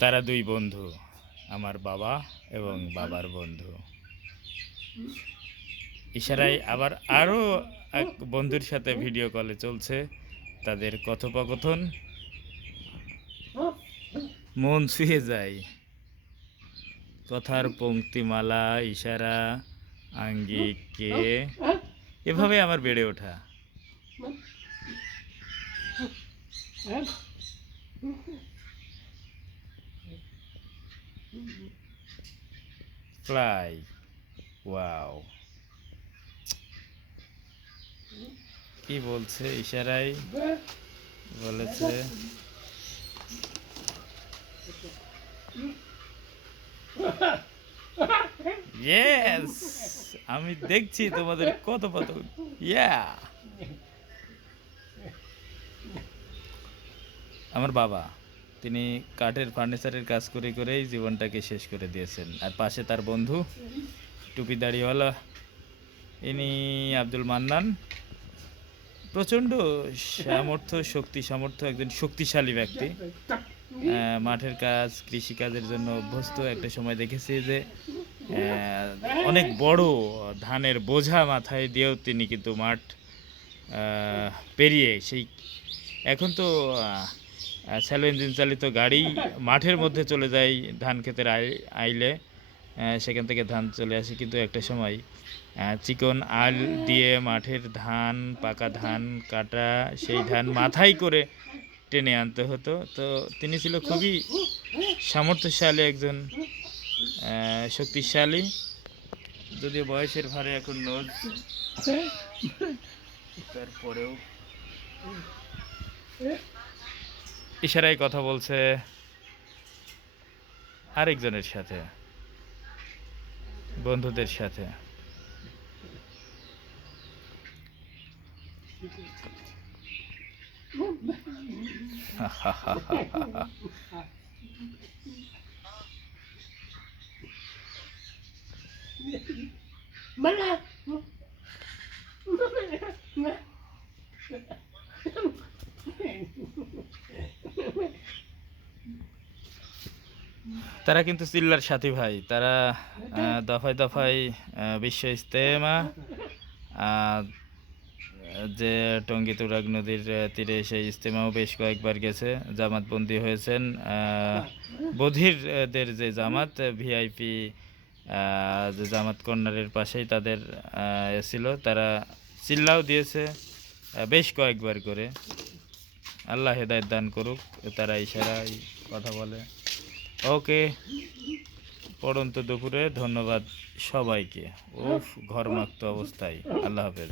তারা দুই বন্ধু, আমার বাবা এবং বাবার বন্ধু। ইশারায় আবার আরও এক বন্ধুর সাথে ভিডিও কলে চলছে তাদের কথোপকথন। মন ছুঁয়ে যায়। কথার পংক্তিমালা, ইশারা, আঙ্গিকে এভাবে আমার বেড়ে ওঠা। ফ্লাই, ওয়াও, কি বলছে ইশারায় বলেছে। ইয়েস, আমি দেখছি তোমাদের কথোপকথন। ইয়া, আমার বাবা, তিনি কাঠের ফার্নিচারের কাজ করে করেই জীবনটাকে শেষ করে দিয়েছেন। আর পাশে তার বন্ধু টুপি দাড়িওয়ালা, ইনি আব্দুল মান্নান। প্রচণ্ড সামর্থ্য একজন শক্তিশালী ব্যক্তি। মাঠের কাজ, কৃষিকাজের জন্য অভ্যস্ত। একটা সময় দেখেছি যে অনেক বড় ধানের বোঝা মাথায় দিয়েও তিনি কিন্তু মাঠ পেরিয়ে সেই, এখন তো স্যালো ইঞ্জিন চালিত গাড়ি মাঠের মধ্যে চলে যায় ধান ক্ষেতের আইলে, সেখান থেকে ধান চলে আসে। কিন্তু একটা সময় চিকন আল দিয়ে মাঠের ধান, পাকা ধান কাটা, সেই ধান মাথায় করে টেনে আনতে হতো। তো তিনি ছিল খুবই সামর্থ্যশালী একজন শক্তিশালী, যদিও বয়সের ভারে এখন নোজ, তারপরেও ইশারায় কথা বলছে আরেকজনের সাথে, বন্ধুদের সাথে। তারা কিন্তু চিল্লার সাথী ভাই। তারা দফায় দফায় বিশ্ব ইজতেমা, যে টঙ্গী তুরাগ নদীর তীরে সেই ইজতেমাও বেশ কয়েকবার গেছে। জামাতবন্দি হয়েছেন। বধিরদের যে জামাত, ভিআইপি যে জামাত কর্নারের পাশেই তাদের ছিল, তারা চিল্লাও দিয়েছে বেশ কয়েকবার করে। আল্লাহ হেদায়েত দান করুক। তারা ইশারায় কথা বলে। ওকে, পড়ন্ত দুপুরে ধন্যবাদ সবাইকে। উফ, ঘরমাক্ত অবস্থায়। আল্লাহ হাফেজ।